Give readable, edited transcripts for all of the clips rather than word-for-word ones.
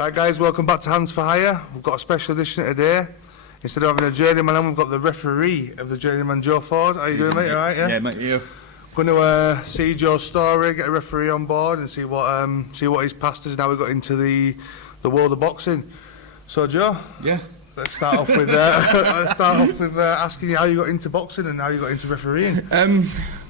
Right guys, welcome back to Hands for Hire. We've got a special edition today. Instead of having a journeyman, we've got the referee of the journeyman, Joe Ford. How you doing, mate? All right, yeah? Yeah, mate, you? Going to see Joe's story, get a referee on board, and see what he's passed us and how we got into the world of boxing. So, Joe. Yeah. Let's start off with asking you how you got into boxing and how you got into refereeing.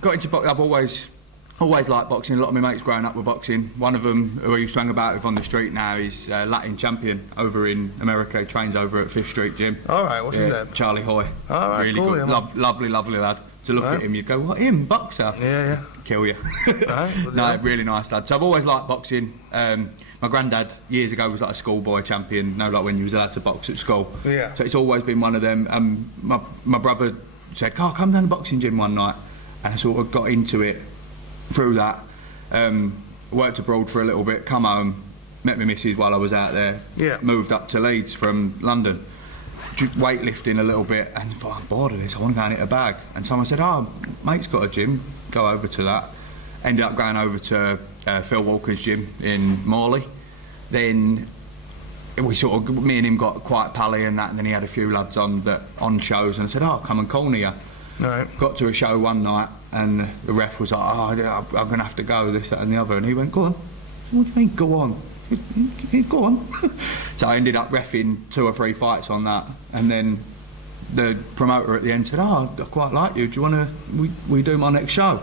Got into boxing. I've always liked boxing. A lot of my mates growing up were boxing. One of them, who I used to hang about with on the street now, is Latin champion over in America. He trains over at 5th Street Gym. All right, what's his name? Charlie Hoy. All right, really cool, good, yeah, lovely lad. To look at him, you'd go, "What, him, boxer?" Yeah. Kill you. Right, no, really nice lad. So I've always liked boxing. My granddad years ago was like a schoolboy champion. Like when you was allowed to box at school. Yeah. So it's always been one of them. My brother said, "Oh, come down to the boxing gym one night," and I sort of got into it through that. Worked abroad for a little bit. Come home, met my missus while I was out there. Yeah. Moved up to Leeds from London. Weightlifting a little bit, and thought, I'm bored of this, I want to go and hit a bag. And someone said, "Oh, mate's got a gym, go over to that." Ended up going over to Phil Walker's gym in Morley. Then we me and him got quite pally and that, and then he had a few lads on shows, and I said, "Oh, come and call me." Right. Got to a show one night, and the ref was like, "Oh, I'm going to have to go, this, that and the other," and he went, "Go on." "What do you mean, go on?" "Go on." So I ended up reffing 2 or 3 fights on that, and then the promoter at the end said, "Oh, I quite like you. Do you want to? We do my next show."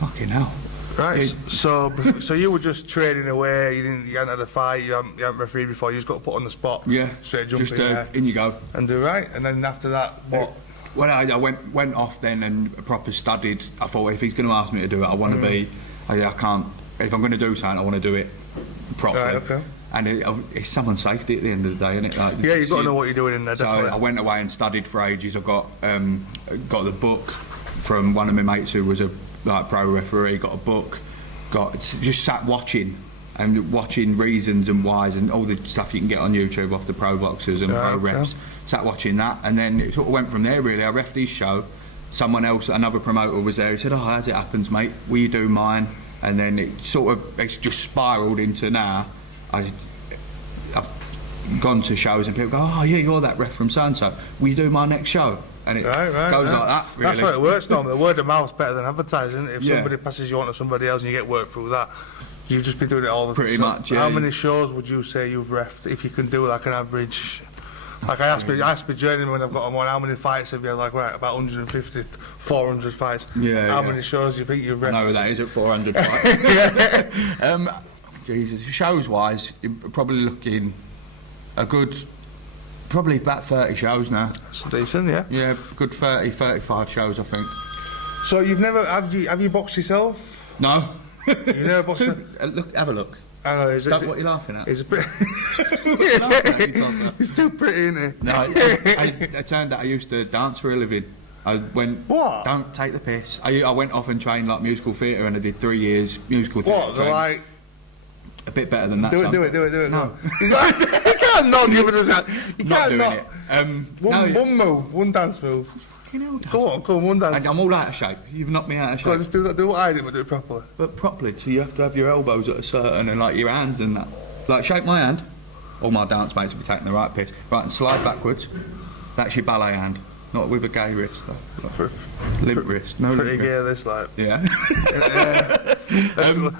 Fucking hell. Right. So you were just trading away. You hadn't had a fight. You haven't refereed before. You just got put on the spot. Yeah. Straight jump just in there. in you go. And do right. And then after that, what? Well, I went off then and proper studied. I thought, if he's going to ask me to do it, I want to be. I can't. If I'm going to do something, I want to do it properly. Right, okay. And it's someone's safety at the end of the day, isn't it? Like, yeah, you've got to know what you're doing in there. So definitely. I went away and studied for ages. I got the book from one of my mates who was a pro referee. Got a book. Just sat watching reasons and whys and all the stuff you can get on YouTube off the pro boxers and pro refs. Sat watching that, and then it sort of went from there. Really, I reffed his show. Someone else, another promoter, was there. He said, "Oh, as it happens, mate, will you do mine?" And then it's just spiralled into now. I've gone to shows and people go, "Oh yeah, you're that ref from so and so. Will you do my next show?" And it goes like that. Really. That's how it works normally. The word of mouth's better than advertising. If somebody passes you on to somebody else and you get work through that, you've just been doing it all the time. Pretty much. Yeah. How many shows would you say you've reffed? If you can do like an average. Like I asked my journeyman when I've got them on, how many fights have you had? Like, right, about 150, 400 fights. Yeah. How many shows do you think you've reffed? I know that is at 400 fights. Jesus, shows-wise, you're probably looking probably about 30 shows now. That's decent, yeah. Yeah, good 30, 35 shows, I think. So you've never have you boxed yourself? No. You've never boxed? Look, have a look. I know. Is that what you're laughing at? It's a bit. It's too pretty, isn't it? No, I turned out I used to dance for a living. I went. What? Don't take the piss. I went off and trained like musical theatre, and I did 3 years musical theatre. What? They're like. A bit better than that. Do it. No. You can't not give it us that. You not can't doing not. it. One move, one dance move. Go on, one dance. I'm all out of shape. You've knocked me out of shape. Go on, just do that. Do what I did, but do it properly. But properly, so you have to have your elbows at a certain, and like your hands and that. Like shake my hand. All my dance mates will be taking the right piss. Right, and slide backwards. That's your ballet hand. Not with a gay wrist though. Like limp wrist. No pretty limp gay wrist. this like. Yeah.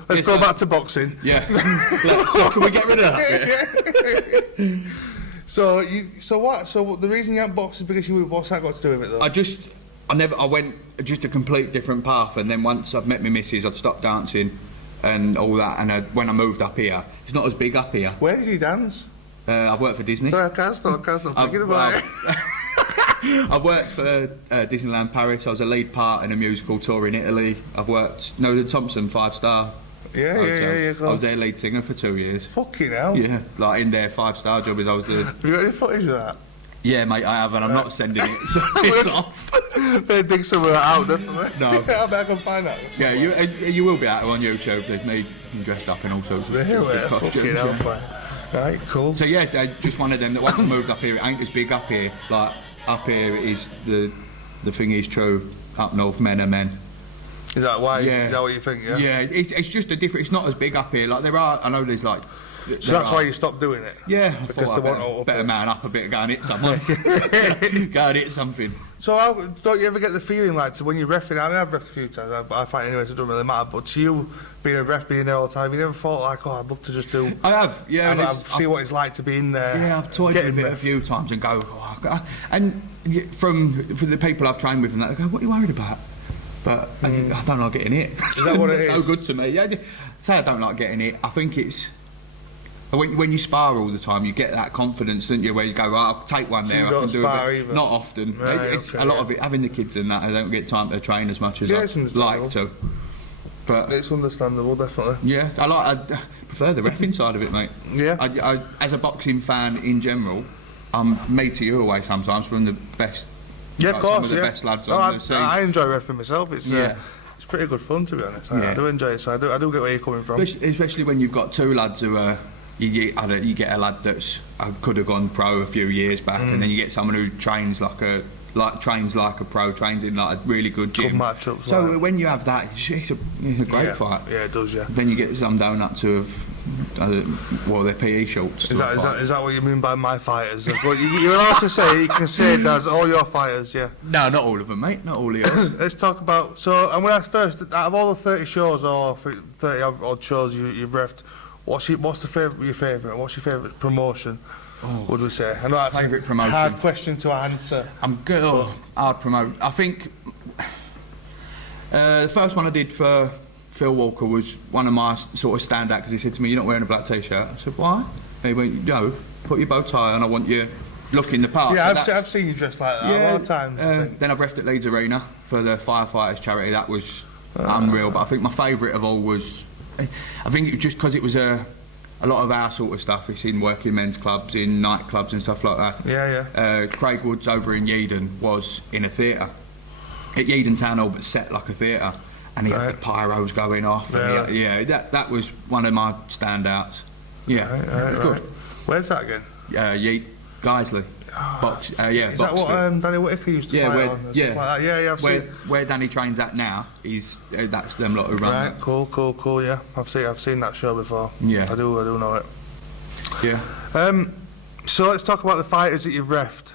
Let's go back to boxing. Yeah. So can we get rid of that bit? So the reason you haven't boxed is because what's that got to do with it though? I went just a complete different path, and then once I've met my missus, I'd stopped dancing and all that, and when I moved up here, it's not as big up here. Where did you dance? I've worked for Disney. Sorry, I can't stop thinking about it. I've worked for Disneyland Paris. I was a lead part in a musical tour in Italy. I've worked the Thompson 5-star. Yeah. I was their lead singer for 2 years. Fucking hell. Yeah, like in their 5-star job as I was the. Have you got any footage of that? Yeah, mate, I have, and I'm not sending it. So it's off. They dig some of that out, definitely. No. I bet I can find that. Yeah, you will be out on YouTube. There's me dressed up in all sorts of costumes. Fucking hell, right, cool. So yeah, just one of them that once I moved up here, it ain't as big up here. Like up here is the thing is true. Up north, men are men. Is that why? Yeah. Is that what you think? Yeah. Yeah, it's just a different. It's not as big up here. Like I know there's like So that's why you stopped doing it? Yeah, I because thought they I want better man up a bit, go and hit someone. Go and hit something. So don't you ever get the feeling like, so when you're reffing, I mean, I've reffed a few times, I find anyway, so it doesn't really matter, but to you, being a ref, being there all the time, you never thought like, oh, I'd love to just do... I have, yeah. I've see what it's like to be in there. Yeah, I've toyed with it a few times and go, and from the people I've trained with, and they go, what are you worried about? But I don't like getting hit. Is that what it is? No good to me. Yeah, say I don't like getting hit. I think it's... When you spar all the time, you get that confidence, don't you? Where you go, right, I'll take one there. I can do it. Not often. Right, it's okay, a lot of it. Having the kids and that, I don't get time to train as much as I'd like to. But it's understandable, definitely. Yeah, I prefer the reffing side of it, mate. Yeah. I, as a boxing fan in general, I'm me to you away sometimes from the best. Yeah, of course. Some of the best lads on the scene. I enjoy reffing myself. It's pretty good fun, to be honest. I do enjoy it. So I do get where you're coming from. Especially when you've got two lads who are. You get a lad that's could have gone pro a few years back, and then you get someone who trains like a pro, trains in like a really good gym. Good matchups. So when you have that, it's a great fight. Yeah, it does. Yeah. Then you get some donuts who have their PE shorts. Is that what you mean by my fighters? You're allowed to say. You can say it as all your fighters. Yeah. No, not all of them, mate. Not all of yours. Let's talk about. So, and when I first, out of all the 30 shows or 30 odd shows you've reffed, what's your favourite? What's your favourite promotion? Would we say? I know that's favourite a promotion. hard question to answer. I'm good. Hard promote. I think the first one I did for Phil Walker was one of my sort of standout because he said to me, "You're not wearing a black t-shirt." I said, "Why?" He went, "No, put your bow tie on. I want you looking the part." Yeah, I've seen you dressed like that a lot of times. Then I've reffed at Leeds Arena for the Firefighters charity. That was unreal. But I think my favourite of all was, I think it was just because it was a lot of our sort of stuff. It's in working men's clubs, in nightclubs and stuff like that. Yeah. Craig Woods over in Yeadon was in a theatre at Yeadon Town Hall, but set like a theatre, and he had the pyros going off. And that was one of my standouts. Yeah, it was good. Where's that again? Geisley. Box. Is that what Danny Whitaker used to fight on? I've seen. Where Danny trains at now is that's them lot who run. Right, cool. Yeah, I've seen that show before. Yeah, I do know it. Yeah. So let's talk about the fighters that you've reffed.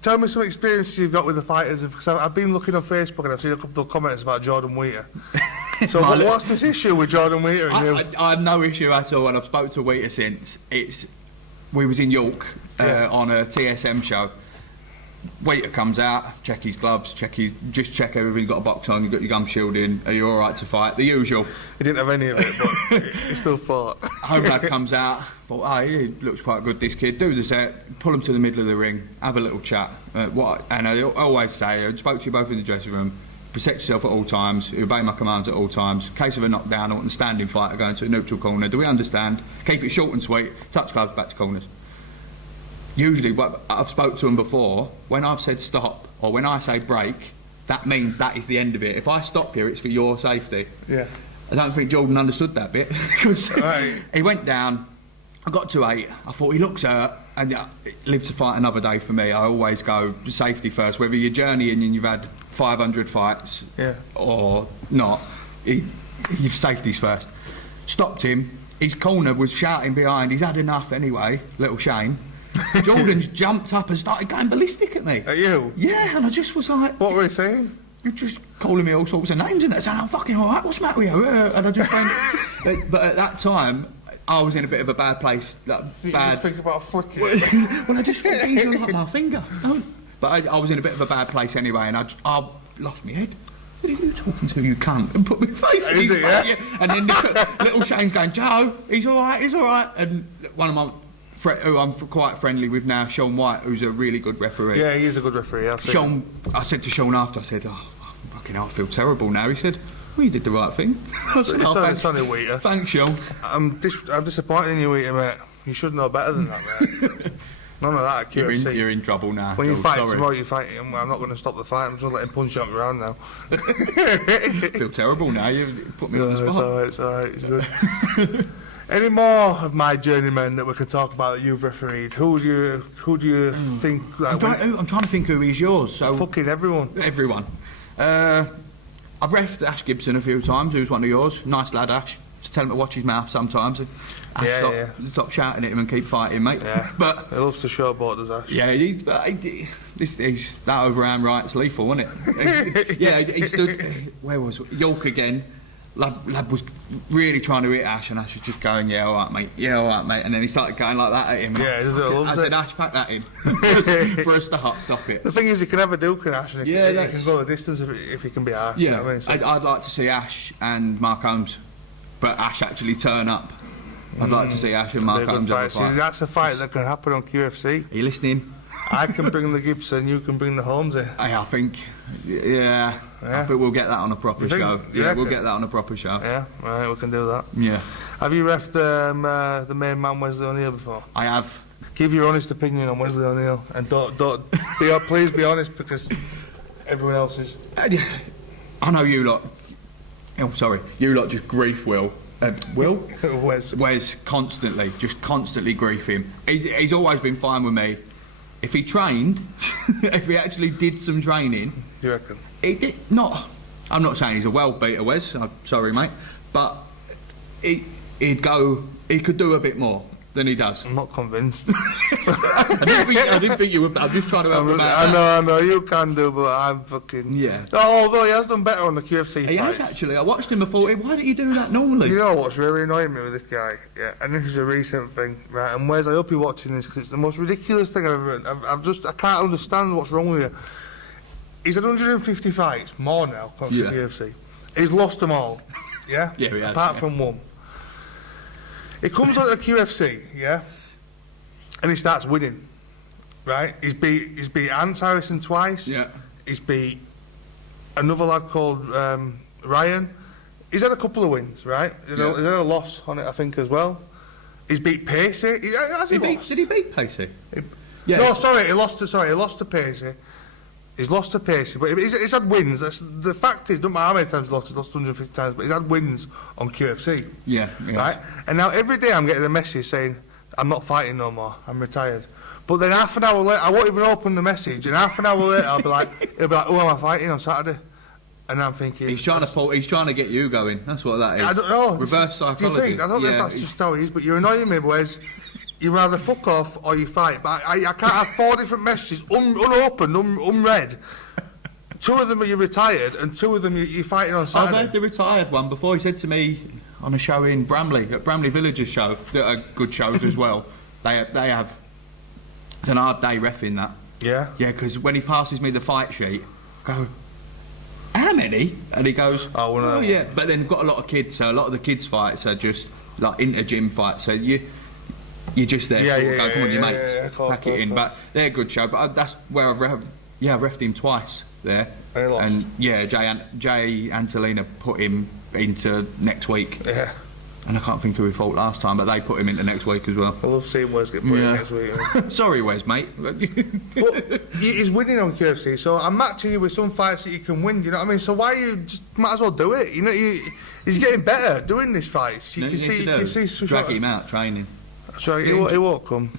Tell me some experiences you've got with the fighters, because I've been looking on Facebook and I've seen a couple of comments about Jordan Wheater. So what's this issue with Jordan Wheater and you? I have no issue at all, and I've spoke to Wheater since. We was in York on a TSM show. Waiter comes out, check his gloves, check everything. You've got a box on, you've got your gum shield in. Are you all right to fight? The usual. He didn't have any of it, but he still fought. Home lad comes out. Thought, he looks quite good. This kid. Do the set. Pull him to the middle of the ring. Have a little chat. And I always say, I spoke to you both in the dressing room. Protect yourself at all times. Obey my commands at all times. In case of a knockdown, I want a standing fighter going to a neutral corner. Do we understand? Keep it short and sweet. Touch gloves, back to corners. Usually, what I've spoke to them before, when I've said stop or when I say break, that means that is the end of it. If I stop here, it's for your safety. Yeah. I don't think Jordan understood that bit. He went down. I got to 8. I thought he looks hurt, and live to fight another day for me. I always go safety first. Whether you're journeying and you've had 500 fights or not, your safety's first. Stopped him. His corner was shouting behind. He's had enough anyway. Little Shane. Jordan's jumped up and started going ballistic at me. At you? Yeah, and I just was like... What were he saying? You're just calling me all sorts of names and that, saying, I'm fucking alright, what's the matter with you? And I just went... But at that time, I was in a bit of a bad place. Did you just think about flicking? Well, I just thought these are like my finger. But I was in a bit of a bad place anyway, and I lost my head. What are you talking to, you cunt? And put my face in his face. Yeah? And then little Shane's going, Joe, he's alright. And one of my... who I'm quite friendly with now, Sean White, who's a really good referee. Yeah, he is a good referee. I said to Sean after, I said, fucking hell, I feel terrible now. He said, well, you did the right thing. I said, it's only Wheater. Thanks, Sean. I'm disappointed in you, Wheater, mate. You should know better than that, mate. None of that accuracy. You're in trouble now. When you fight tomorrow, you fight him. I'm not going to stop the fight. I'm just going to let him punch you on the ground now. I feel terrible now. You put me on the spot. It's all right. It's good. Any more of my journeymen that we can talk about that you've refereed? Who do you think? Like, I'm trying to think who is yours. So fucking everyone. Everyone. I've reffed Ash Gibson a few times. Who's one of yours? Nice lad, Ash. tell him to watch his mouth sometimes. And stop shouting at him and keep fighting, mate. Yeah. But he loves to showboat, does Ash? yeah, he's that overhand right's lethal, isn't it? He stood. Where was York again? Lad was really trying to hit Ash, and Ash was just going, yeah, all right, mate, and then he started going like that at him. Yeah, I said, Ash, pack that in. For a start, stop it. The thing is, he can have a duke in Ash, and he can go the distance if he can be Ash. Yeah, you know what I mean? So, I'd like to see Ash and Mark Holmes, but Ash actually turn up. I'd like to see Ash and Mark Holmes have a fight. See, that's a fight that can happen on QFC. Are you listening? I can bring the Gibson, you can bring the Holmes in. I think we'll get that on a proper show. Yeah, we'll get that on a proper show. Yeah, right, we can do that. Yeah. Have you reffed the main man Wesley O'Neill before? I have. Give your honest opinion on Wesley O'Neill, and please be honest, because everyone else is. I know you lot. Oh, sorry, you lot just grief Will. Wes constantly grief him. He's always been fine with me. If he trained, if he actually did some training, you reckon? He did not. I'm not saying he's a well beater, Wes. I'm sorry, mate, but he'd go. He could do a bit more than he does. I'm not convinced. I didn't think you were. I'm just trying to help him out. I know, you can do, but I'm fucking. Yeah. Although he has done better on the QFC. He has actually. I watched him before. Why don't you do that normally? You know what's really annoying me with this guy? Yeah, and this is a recent thing, right? And Wes, I hope you're watching this because it's the most ridiculous thing I've ever. I can't understand what's wrong with you. He's had 150 fights, more now, across the UFC. He's lost them all. Yeah. Yeah, he has. Apart from one. He comes on to the QFC, yeah, and he starts winning, right? He's beat Ants Harrison twice. Yeah. He's beat another lad called Ryan. He's had a couple of wins, right? He's had a loss on it, I think, as well. He's beat Pacey. Did he beat Pacey? Yeah. No, sorry, he lost to Pacey. He's lost to Pacey, but he's had wins. The fact is, don't matter how many times he's lost 150 times, but he's had wins on QFC. Yeah. Right? And now every day I'm getting a message saying, I'm not fighting no more, I'm retired. But then half an hour later, I won't even open the message, and half an hour later he'll be like, oh, am I fighting on Saturday? And I'm thinking... He's trying to get you going, that's what that is. I don't know. Reverse psychology. Do you think? I don't know if that's just how it is, but you're annoying me, Wes. You rather fuck off or you fight. But I can't have 4 different messages, unopened, unread. 2 of them are you retired, and 2 of them you're fighting on Saturday. I've heard the retired one before. He said to me on a show in Bramley, at Bramley Villagers show, that are good shows as well. They have an hard day reffing that. Yeah? Yeah, because when he passes me the fight sheet, I go, how many? And he goes, oh yeah. But then we've got a lot of kids, so a lot of the kids' fights are just like inter-gym fights. So you're just there. Come on, your mates, pack it in. But they're a good show. But that's where I've reffed him twice there. And yeah, Jay Antolina put him into next week. Yeah. And I can't think who he fought last time, but they put him into next week as well. I love seeing Wes get put in next week. Sorry, Wes, mate. But he's winning on QFC, so I'm matching you with some fights that you can win. You know what I mean? So why you just might as well do it? You know, he's getting better doing these fights. You can see. Drag him out training. So he won't come.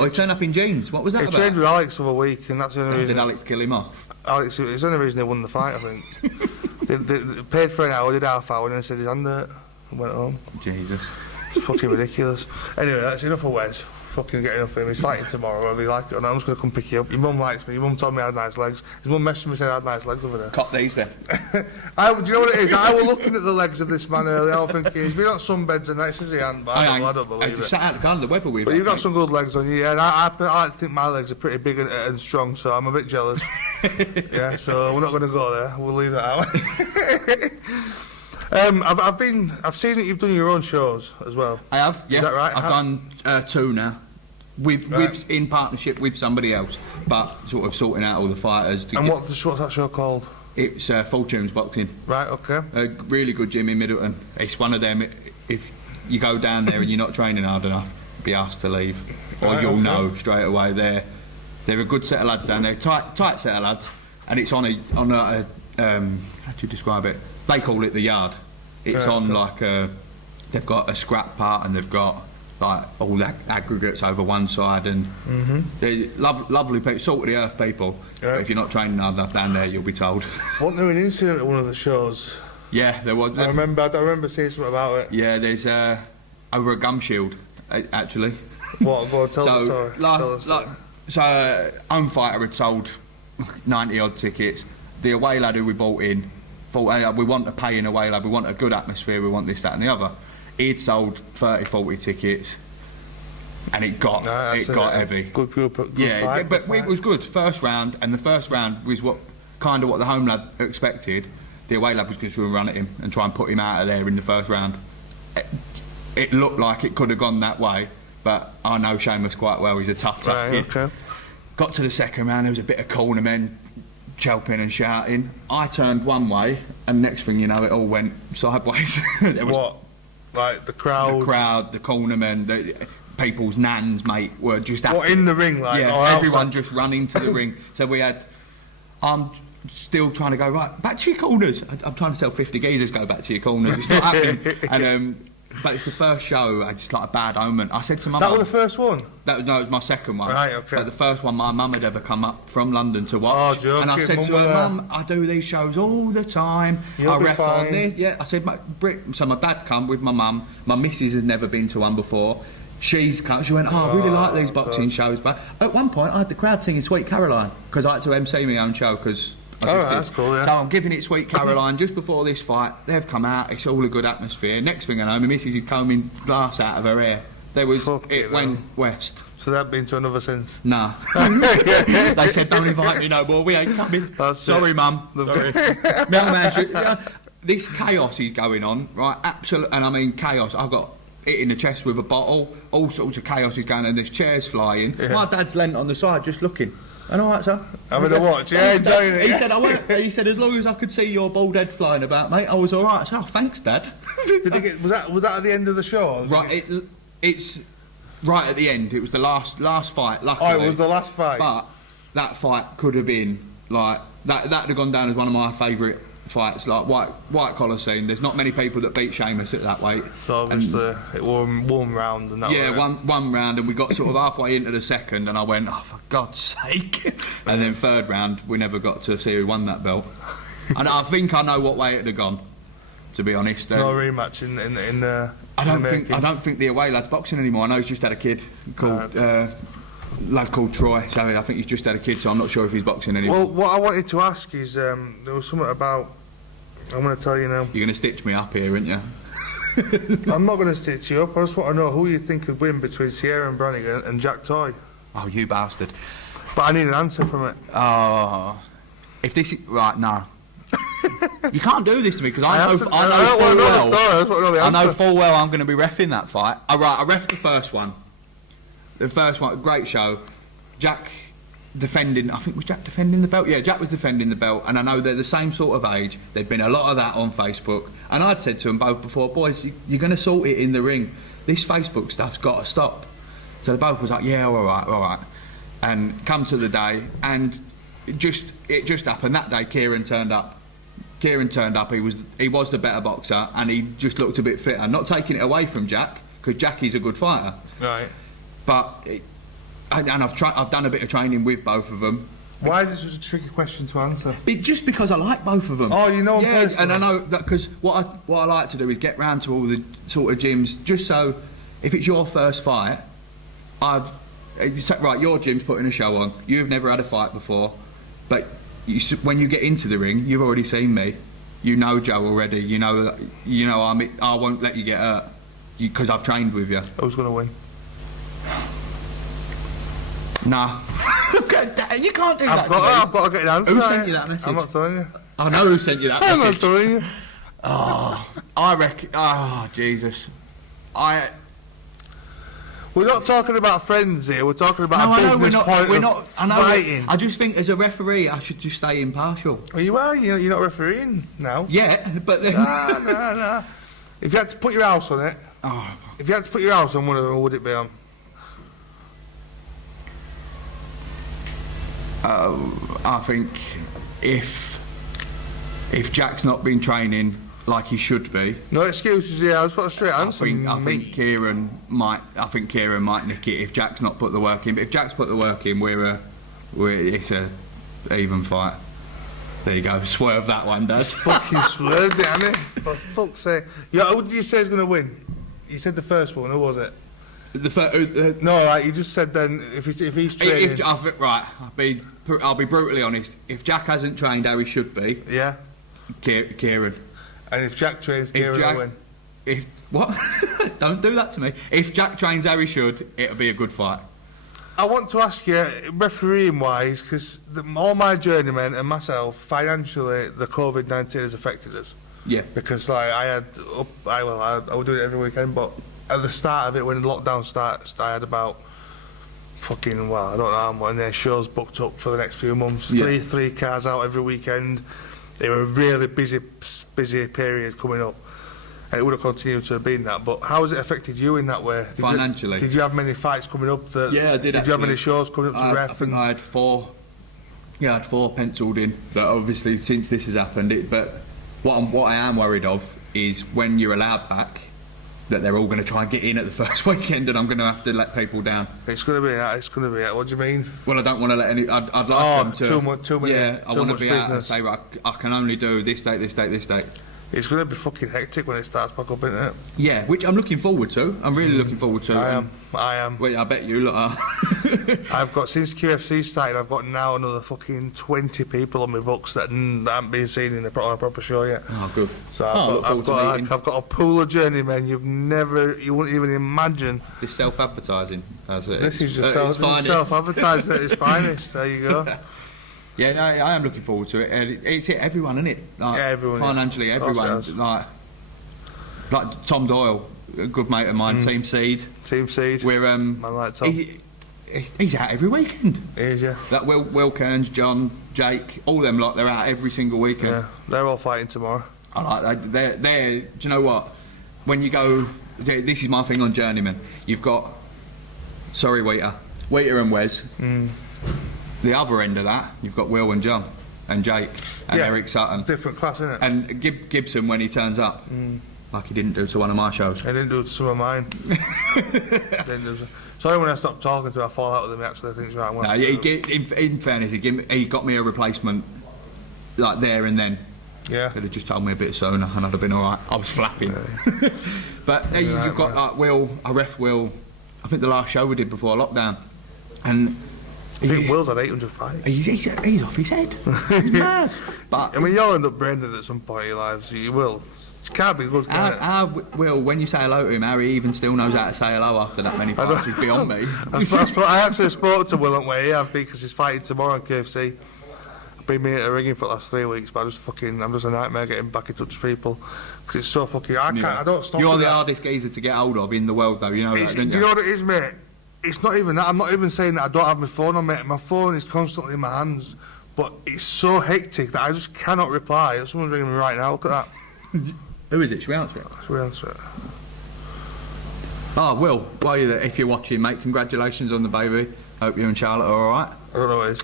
Oh, he turned up in jeans. What was that about? He trained with Alex for a week, and that's the only reason. Did Alex kill him off? Alex, it's the only reason they won the fight, I think. they paid for an hour, did half hour, and then said his hand hurt, and went home. Jesus. It's fucking ridiculous. Anyway, that's enough of Wes. Fucking get enough of him. He's fighting tomorrow, whether he like it or not. I'm just going to come pick you up. Your mum likes me. Your mum told me I had nice legs. His mum messaged me and said I had nice legs over there. Cop these then. Do you know what it is? I was looking at the legs of this man earlier. I was thinking, he's been on sunbeds and that, says he hasn't, but I don't believe it. Sat out the car in the weather with But you've got some good legs on you, yeah. And I think my legs are pretty big and strong, so I'm a bit jealous. Yeah, so we're not going to go there. We'll leave that out. I've seen that you've done your own shows as well. I have, yeah. Is that right? I've done 2 now. With in partnership with somebody else, but sort of sorting out all the fighters. And what's that show called? It's Fortunes Boxing. Right, okay. A really good gym in Middleton. It's one of them, if you go down there and you're not training hard enough, be asked to leave. Or you'll know straight away. They're a good set of lads down there, tight set of lads, and it's on a how do you describe it? They call it the yard. It's on like they've got a scrap part and they've got like all aggregates over one side, and they're lovely people, salt of the earth people. But if you're not training hard enough down there, you'll be told. Wasn't there an incident at one of the shows Yeah, there was. I remember seeing something about it. Yeah, there's over a gum shield, actually. What? Go on, tell the story. Home fighter had sold 90 odd tickets. The away lad who we bought in thought, hey, we want a paying away lad, we want a good atmosphere, we want this, that and the other. He'd sold 30, 40 tickets and it got heavy. Good fight, but it was good. First round, and the first round was what the home lad expected. The away lad was just going to run at him and try and put him out of there in the first round. It looked like it could have gone that way, but I know Seamus quite well. He's a tough kid. Okay. Got to the second round, there was a bit of corner men chelping and shouting. I turned one way, and next thing you know, it all went sideways. There was like the crowd, the corner men, people's nans, mate, were just in the ring, like everyone just run into the ring. So we had. I'm still trying to go right back to your corners. I'm trying to tell 50 geezers go back to your corners. It's not happening. And but it's the first show. I just like a bad omen. I said to my mum. That was the first one? It was my second one. Right, okay. But the first one my mum had ever come up from London to watch. Oh, joking. And I said to her, Mum, I do these shows all the time. I ref on this. Yeah, I said, so my dad come with my mum. My missus has never been to one before. She's come. She went, I really like these boxing shows. But at one point, I had the crowd singing Sweet Caroline because I had to MC my own show because. That's cool, yeah. So I'm giving it Sweet Caroline just before this fight. They've come out, it's all a good atmosphere. Next thing I know, my missus is combing glass out of her hair. It went west. So they've been to another since? Nah. They said, don't invite me no more, we ain't coming. Sorry, Mum. Sorry. This chaos is going on, right? Absolute, and I mean chaos. I got hit in the chest with a bottle, all sorts of chaos is going on, there's chairs flying. Yeah. My dad's leant on the side just looking. And all right, sir. Having a watch, yeah, enjoying it. He said, as long as I could see your bald head flying about, mate, I was all right. I said, oh, thanks, Dad. Was that at the end of the show? Right, it's right at the end. It was the last fight. Luckily. Oh, it was the last fight. But that fight could have been like that'd have gone down as one of my favourite fights. Like white collar scene. There's not many people that beat Seamus at that weight. So obviously it was one round and that. Yeah, one round, and we got sort of halfway into the second, and I went, oh, for God's sake! And then third round, we never got to see who won that belt. And I think I know what way it'd have gone. To be honest, no rematch in the. I don't think the away lad's boxing anymore. I know he's just had a kid called lad called Troy. So I think he's just had a kid. So I'm not sure if he's boxing anymore. Well, what I wanted to ask is there was something about. I'm going to tell you now. You're going to stitch me up here, aren't you? I'm not going to stitch you up. I just want to know who you think could win between Sierra and Brannigan and Jack Toy. Oh, you bastard! But I need an answer from it. Oh, if this is right, no. You can't do this to me because I know full well I'm going to be reffing that fight. I reffed the first one. The first one, great show. Jack defending, I think was Jack defending the belt? Yeah, Jack was defending the belt, and I know they're the same sort of age. There'd been a lot of that on Facebook, and I'd said to them both before, boys, you're going to sort it in the ring. This Facebook stuff's got to stop. So they both was like, yeah, all right. And come to the day, and it just happened that day. Kieran turned up. He was the better boxer, and he just looked a bit fitter. Not taking it away from Jack, because Jackie's a good fighter. Right. But I've done a bit of training with both of them. Why is this such a tricky question to answer? Just because I like both of them. Oh, you know them personally? And I know that because what I like to do is get round to all the sort of gyms, just so if it's your first fight, your gym's putting a show on. You've never had a fight before, but when you get into the ring, you've already seen me. You know Joe already. You know I won't let you get hurt because I've trained with you. Who's going to win? Nah. You can't do that. I've got to get an answer. Who sent you that message? I'm not telling you. I know who sent you that message. I'm not telling you. I reckon. Oh, Jesus. We're not talking about friends here. We're talking about a business point of fighting. I just think as a referee, I should just stay impartial. Well, you are. You're not refereeing now. Yeah, but then. No. If you had to put your house on it, if you had to put your house on one of them, what would it be on? I think if Jack's not been training like he should be. No excuses. Yeah, I just got a straight answer. I think Kieran might nick it if Jack's not put the work in. But if Jack's put the work in, it's a even fight. There you go. Swerve that one, Daz. Fucking swerved it, hasn't it? For fuck's sake. Yeah, who did you say is going to win? You said the first one. Who was it? No, like you just said then if he's training. Right, I'll be brutally honest. If Jack hasn't trained how he should be, yeah, Kieran. And if Jack trains, Kieran will win. If what? Don't do that to me. If Jack trains how he should, it'll be a good fight. I want to ask you, refereeing wise, because all my journeymen and myself, financially, the COVID-19 has affected us. Yeah. Because like I would do it every weekend, but at the start of it, when the lockdown starts, I had about fucking, well, I don't know how many shows booked up for the next few months. Yeah. Three cars out every weekend. They were a really busy period coming up. And it would have continued to have been that. But how has it affected you in that way? Financially? Did you have many fights coming up? Yeah, I did. Did you have many shows coming up to ref? I think I had 4. Yeah, I had 4 penciled in. But obviously, since this has happened, but what I am worried of is when you're allowed back, that they're all going to try and get in at the first weekend, and I'm going to have to let people down. It's going to be that. It's going to be that. What do you mean? Well, I don't want to let any. I'd like them to. Too many. Yeah, I want to be able to say, right, I can only do this date, this date, this date. It's going to be fucking hectic when it starts back up, isn't it? Yeah, which I'm looking forward to. I'm really looking forward to. I am. Well, I bet you lot are. I've got, since QFC started, I've got now another fucking 20 people on my books that haven't been seen on a proper show yet. Oh, good. So I've got a pool of journeymen you wouldn't even imagine. This self-advertising. This is just self-advertising at its finest. There you go. Yeah, no, I am looking forward to it. And it's hit everyone, isn't it? Like, yeah, everyone. Financially, everyone. Like Tom Doyle, a good mate of mine, Team Seed. Team Seed. We're man like Tom. He's out every weekend. He is, yeah. Like Will Kearns, John, Jake, all them lot, they're out every single weekend. Yeah, they're all fighting tomorrow. I like that. They're. Do you know what? When you go, this is my thing on journeyman. You've got, Wheater and Wes. The other end of that, you've got Will and John and Jake and Eric Sutton. Different class, isn't it? And Gibson when he turns up, like he didn't do to one of my shows. He didn't do it to some of mine. Sorry when I stopped talking to him, I fall out with him actually. I think it's right. No, in fairness, he got me a replacement like there and then. Yeah. Could have just told me a bit sooner and I'd have been alright. I was flapping. Yeah. But you've got like Will, I ref Will, I think the last show we did before lockdown. And I think Will's had 800 fights. He's off his head. He's mad. But I mean, you'll end up branded at some point in your lives. You will. It can't be good, can it? Will, when you say hello to him, Harry even still knows how to say hello after that many fights. He's beyond me. I actually spoke to Will on way here because he's fighting tomorrow on KFC. I've been meaning to ring him for the last 3 weeks, but I'm just a nightmare getting back in touch with people because it's so fucking. I don't stop. You're the hardest geezer to get hold of in the world, though. You know that, don't you? Do you know what it is, mate? It's not even that. I'm not even saying that I don't have my phone on me. My phone is constantly in my hands, but it's so hectic that I just cannot reply. Someone's ringing me right now. Look at that. Who is it? Should we answer it? Should we answer it? Oh, Will, while you're there, if you're watching, mate, congratulations on the baby. Hope you and Charlotte are all right. I don't know what it is.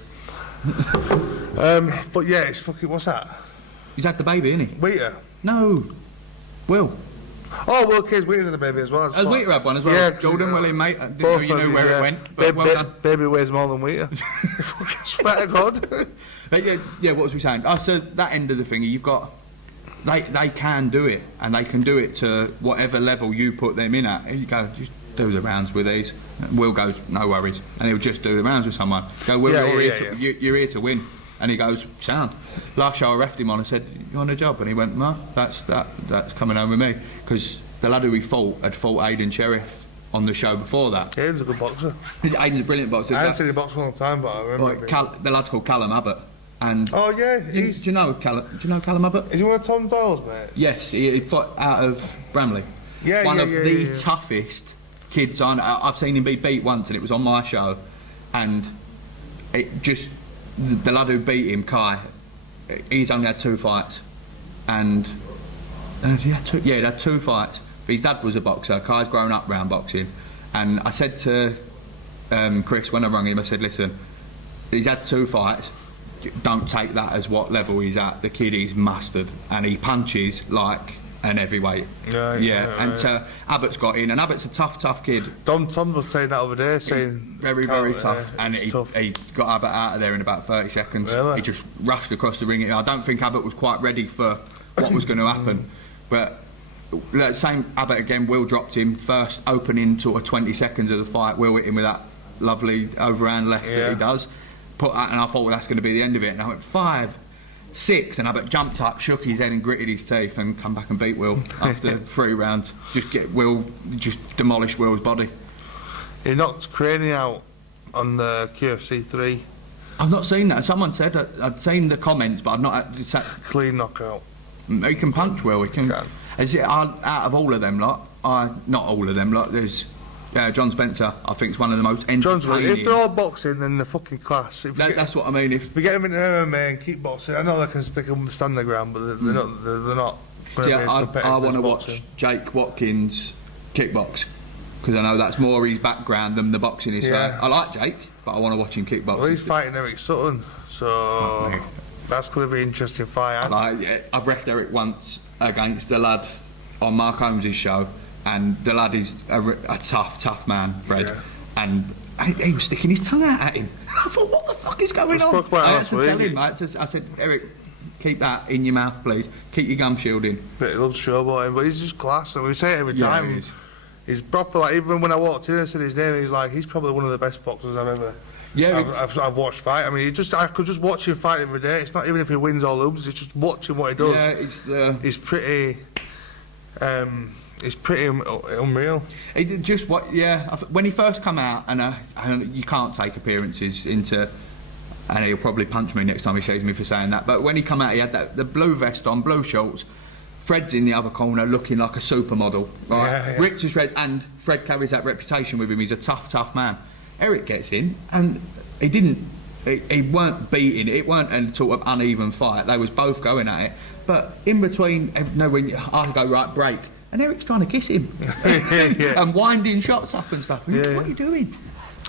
But yeah, it's fucking. What's that? He's had the baby, isn't he? Wheater. No. Will. Oh, Will K's Wheater's had a baby as well. Has Wheater had one as well? Yeah, Jordan, Willie, mate. I didn't know you knew where it went. But well done. Baby weighs more than Wheater. Fucking swear to God. Yeah, what was we saying? Oh, so that end of the thing, you've got. They can do it, and they can do it to whatever level you put them in at. You go, just do the rounds with these. Will goes, no worries, and he'll just do the rounds with someone. Go, Will, you're here to win. And he goes, sound. Last show I refed him on, I said, you want a job? And he went, no, that's coming home with me. Because the lad who he had fought Aidan Sheriff on the show before that. Aidan's a good boxer. Aidan's a brilliant boxer. I haven't seen him box for a long time, but I remember the lad's called Callum Abbott. And oh yeah, do you know Callum Abbott? Is he one of Tom Doyle's mates? Yes, he fought out of Bramley. One of the toughest kids on. I've seen him be beat once, and it was on my show. And it just the lad who beat him, Kai, he's only had 2 fights, and he had 2 fights. But his dad was a boxer. Kai's grown up round boxing, and I said to Chris when I rang him, I said, listen, he's had 2 fights. Don't take that as what level he's at. The kid is mustard, and he punches like and heavyweight. And Abbott's got in, and Abbott's a tough kid. Tom was saying that other day, saying very tough, and he got Abbott out of there in about 30 seconds. Really? He just rushed across the ring. I don't think Abbott was quite ready for what was going to happen, but same Abbott again. Will dropped him first opening sort of 20 seconds of the fight. Will hit him with that lovely overhand left that he does. And I thought, well, that's going to be the end of it. And I went 5, 6, and Abbott jumped up, shook his head and gritted his teeth and come back and beat Will after 3 rounds. Just demolish Will's body. He knocked Craney out on the QFC 3. I've not seen that. Someone said I'd seen the comments, but I've not actually clean knockout. He can punch Will. He can. Is it out of all of them lot? Not all of them lot. There's John Spencer. I think is one of the most entertaining. If they're all boxing, then they're fucking class. That's what I mean. If we get them into MMA and keep boxing, I know they can stand their ground, but they're not. See, I want to watch Jake Watkins kickbox because I know that's more his background than the boxing is. Yeah. I like Jake, but I want to watch him kickbox. Well, he's fighting Eric Sutton, so that's going to be an interesting fight. I've reffed Eric once against a lad on Mark Holmes' show, and the lad is a tough man, Fred, and he was sticking his tongue out at him. I thought, what the fuck is going on? I had to tell him. I said, Eric, keep that in your mouth, please. Keep your gum shield in. But he loves showboating, but he's just class, and we say it every time. He's proper, like, even when I walked in and said his name, he's probably one of the best boxers I've ever I've watched fight. I mean, I could just watch him fight every day. It's not even if he wins or loses, it's just watching what he does. Yeah, it's pretty unreal. He did just what? Yeah, when he first come out, and you can't take appearances into, and he'll probably punch me next time he sees me for saying that. But when he come out, he had the blue vest on, blue shorts. Fred's in the other corner looking like a supermodel, right? Ripped to shred, and Fred carries that reputation with him. He's a tough man. Eric gets in, and he weren't beating. It weren't a sort of uneven fight. They was both going at it. But in between, when I go right break, and Eric's trying to kiss him and winding shots up and stuff. What are you doing?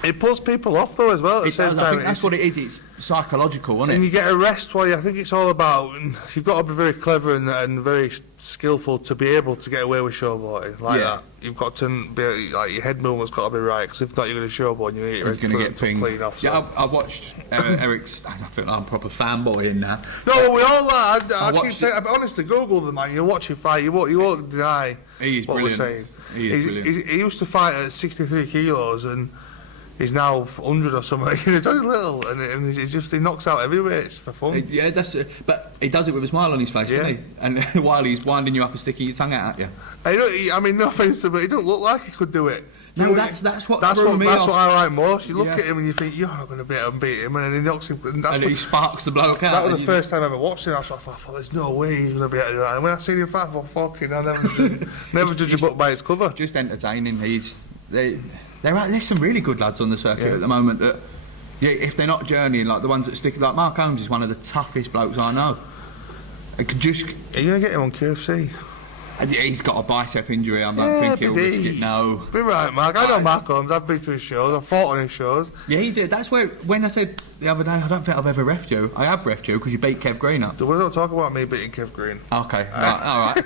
It pulls people off though as well at the same time. I think that's what it is. It's psychological, isn't it? And you get a rest while I think it's all about. And you've got to be very clever and very skillful to be able to get away with showboating like that. You've got to be like your head movement's got to be right, because if not, you're going to showboat and you're going to get clean off. So. Yeah, I watched Eric's. I think I'm a proper fanboy in now. No, we all are. I keep saying, honestly, Google the man. You watch him fight. You won't deny He's what brilliant. we're saying. He is brilliant. He used to fight at 63 kilos and. He's now 100 or something. He's only little, and he knocks out heavyweights for fun. Yeah, but he does it with a smile on his face, doesn't he? And while he's winding you up and sticking your tongue out at you. I mean, no offence, but he don't look like he could do it. No, that's what threw me off. That's what I like most. You look at him and you think, you're not going to be able to beat him, and then he knocks him. And he sparks the bloke out. That was the first time I ever watched him. I thought, there's no way he's going to be able to do that. And when I seen him fight, I thought, fucking, I never judge a book by its cover. Just entertaining. There's some really good lads on the circuit at the moment that, if they're not journeying, like the ones that stick, like Mark Holmes is one of the toughest blokes I know. Are you going to get him on QFC? He's got a bicep injury. I don't think he'll risk it now. Be right, Mark. I know Mark Holmes. I've been to his shows. I've fought on his shows. Yeah, he did. That's where, when I said the other day, I don't think I've ever reffed you. I have reffed you because you beat Kev Green up. We don't talk about me beating Kev Green. Okay, all right.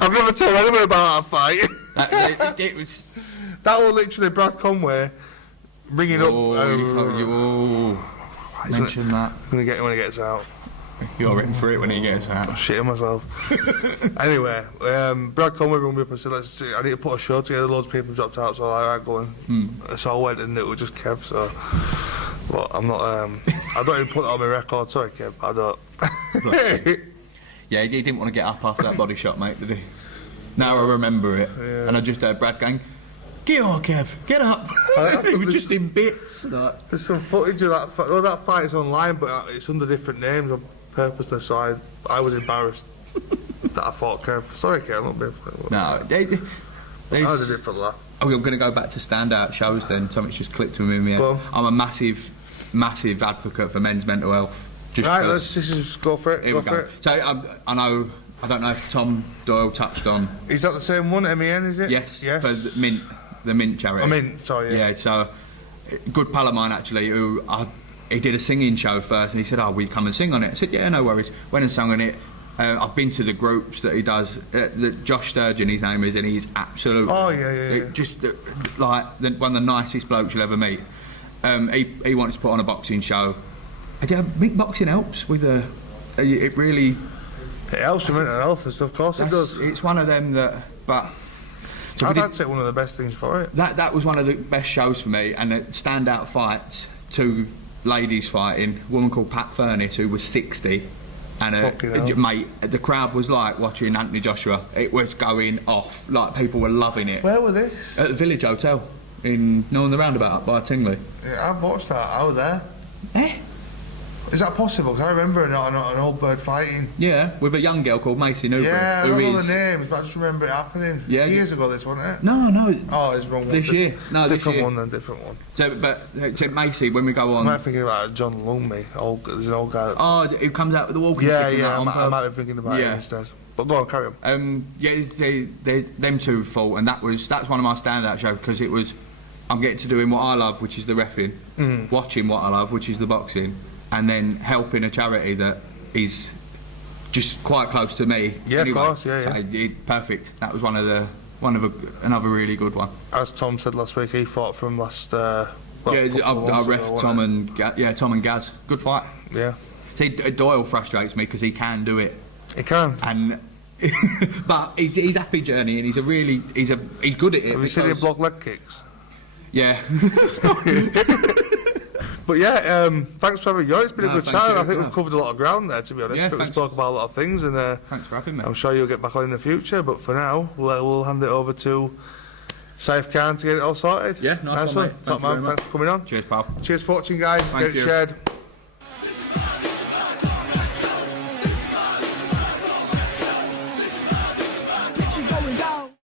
I've never told anyone about that fight. It was... That was literally Brad Conway ringing up. Mention that. I'm going to get him when he gets out. You're written for it when he gets out. I'm shitting myself. Anyway, Brad Conway rung me up and said, I need to put a show together. Loads of people dropped out, so I go on. So I went, and it was just Kev. So, but I'm not. I don't even put that on my record. Sorry, Kev. I don't. Yeah, he didn't want to get up after that body shot, mate, did he? Now I remember it, and I just heard Brad going, "Get on, Kev, get up." He was just in bits. There's some footage of that. Well, that fight is online, but it's under different names on purpose. So I was embarrassed that I fought Kev. Sorry, Kev, I'm not being funny. No, that was a different laugh. I'm going to go back to standout shows then. Something's just clicked with me in my head. I'm a massive advocate for men's mental health. Right, let's just go for it. Here we go. So I don't know if Tom Doyle touched on. Is that the same one, MEN, is it? Yes. For the Mint charity. Mint, sorry. Yeah, so good pal of mine actually, he did a singing show first, and he said, "Oh, will you come and sing on it?" I said, "Yeah, no worries." Went and sung on it. I've been to the groups that he does. Josh Sturgeon, his name is, and he's absolutely. Oh yeah. Just like one of the nicest blokes you'll ever meet. He wanted to put on a boxing show. I think boxing helps with it really. It helps with mental health and stuff. Of course it does. It's one of them that, but. So I'd say one of the best things for it. That was one of the best shows for me, and the standout fights. 2 ladies fighting. A woman called Pat Furniss, who was 60. And mate, the crowd was like watching Anthony Joshua. It was going off. Like, people were loving it. Where were they? At the Village Hotel in the roundabout up by Tingley. Yeah, I've watched that. I was there. Eh? Is that possible? Because I remember an old bird fighting. Yeah, with a young girl called Macy Newbury. Yeah, I don't know the names, but I just remember it happening. Yeah, years ago, this wasn't it? No. Oh, it's wrong one. This year. No, this different year. one then, different one. So Macy, when we go on. I might be thinking about John Lumley. There's an old guy. Who comes out with the walking stick. Yeah. I might be thinking about it instead. But go on, carry on. Them 2 fought, and that's one of my standout shows because it was. I'm getting to doing what I love, which is the reffing, watching what I love, which is the boxing, and then helping a charity that is just quite close to me. Yeah, anyway. of course, yeah. So perfect. That was another really good one. As Tom said last week, he fought from last. I ref Tom and Gaz. Good fight. Yeah. See, Doyle frustrates me because he can do it. He can. And but he's happy journey, and he's good at it. Have you seen him block leg kicks? Yeah. But yeah, thanks for having me on. It's been a good chat. I think Yeah. we've covered a lot of ground there, to be honest. Yeah, But we spoke about a lot of things, and Thanks for having me. I'm sure you'll get back on in the future. But for now, we'll hand it over to Saif Khan to get it all sorted. Yeah, nice one, mate. Top man, thanks for coming on. Cheers, pal. Cheers for watching, guys. Thank Get it you. shared.